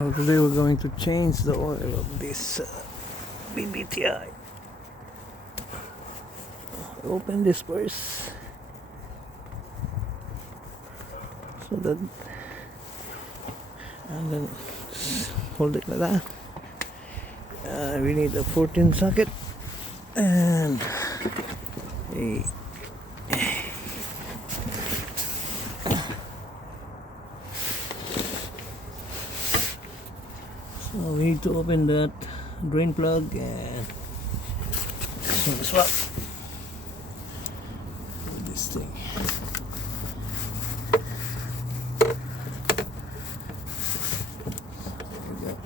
So today we're going to change the oil of this VVTI. Open this first so that, and then hold it like that. We need a 14 socket and a so we need to open that drain plug and swap this thing. There we go.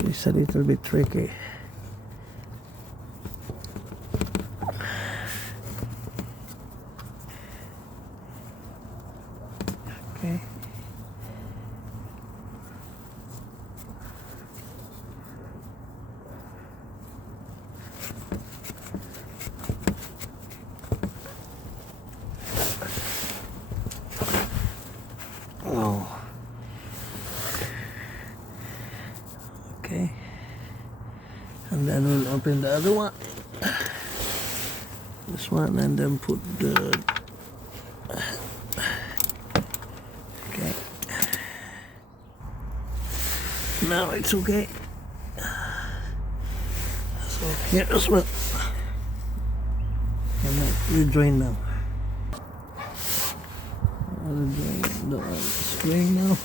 It's a little bit tricky. Okay. Oh. Okay, and then we'll open the other one, this one, and then put the okay, now it's okay. So here's what, and then you drain now. The oil is drained now.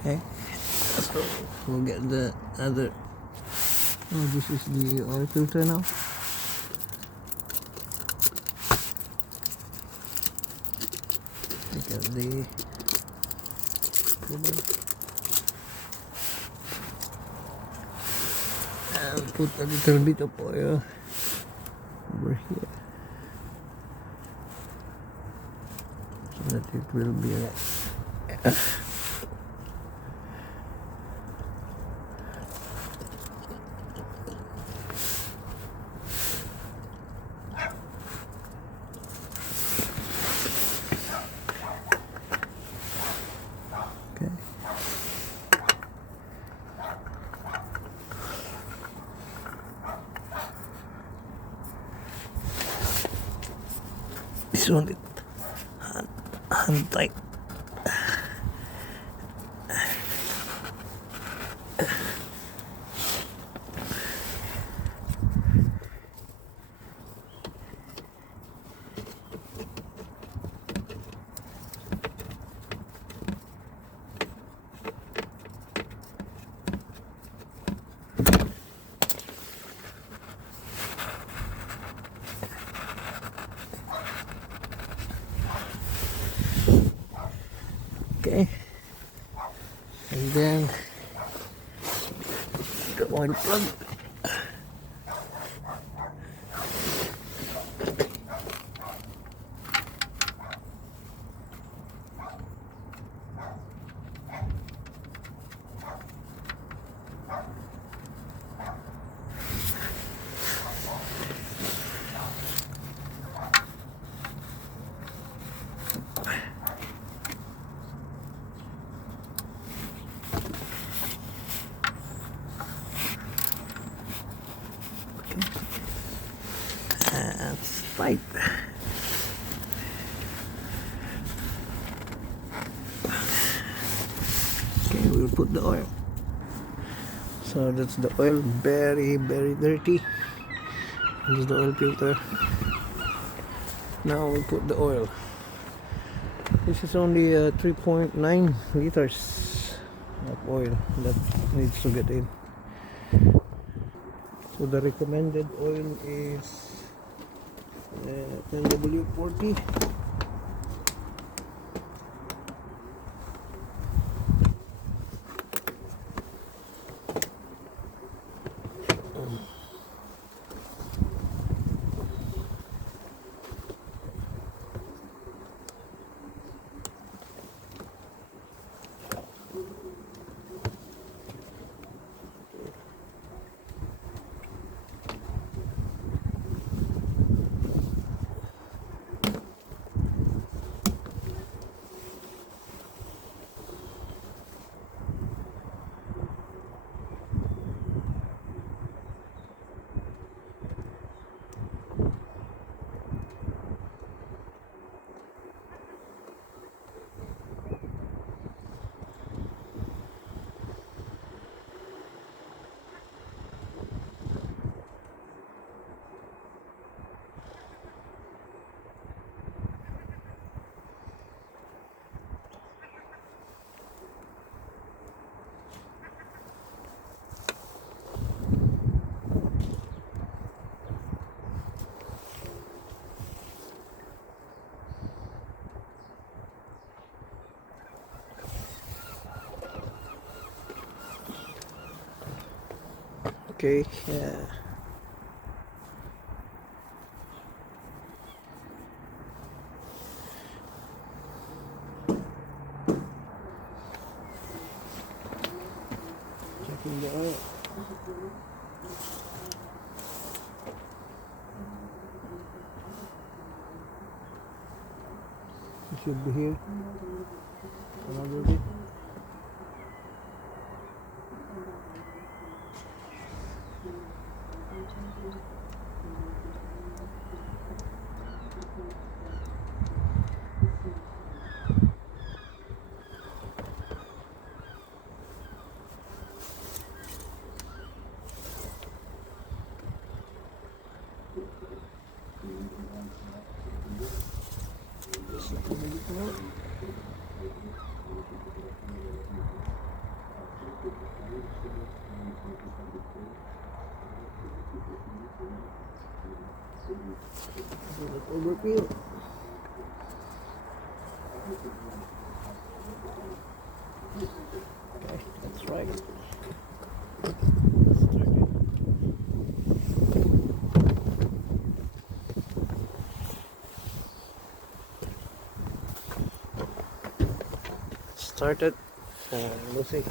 Okay, so we'll get the other. Oh, this is the oil filter now. Take out the cover and put a little bit of oil over here so that it will be like okay. This one, hand tight. unplug. That's tight. Okay, we'll put the oil. So that's the oil, very dirty. This is the oil filter. Now we put the oil. This is only 3.9 liters of oil that needs to get in. So the recommended oil is 10W40. Okay, yeah. Checking the oil. It should be here. Another bit. Just like a minute more. Do that overfill. Okay, that's right. Started. Let's see.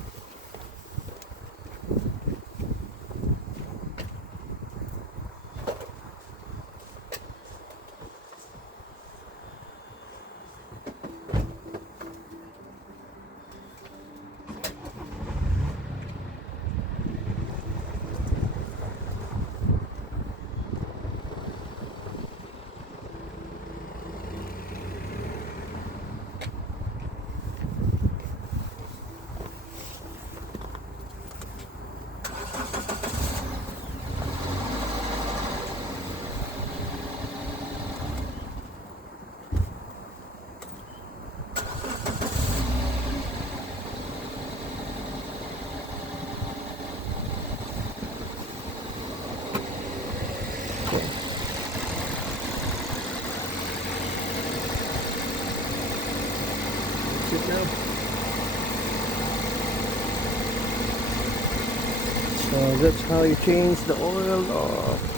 So that's how you change the oil of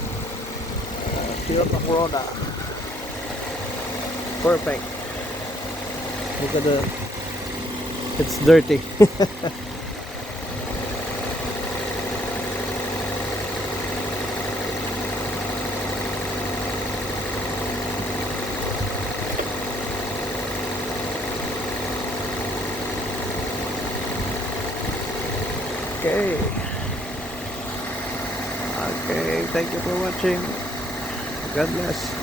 Toyota Corolla. Perfect. Look at the, it's dirty. Okay. Okay, thank you for watching. God bless.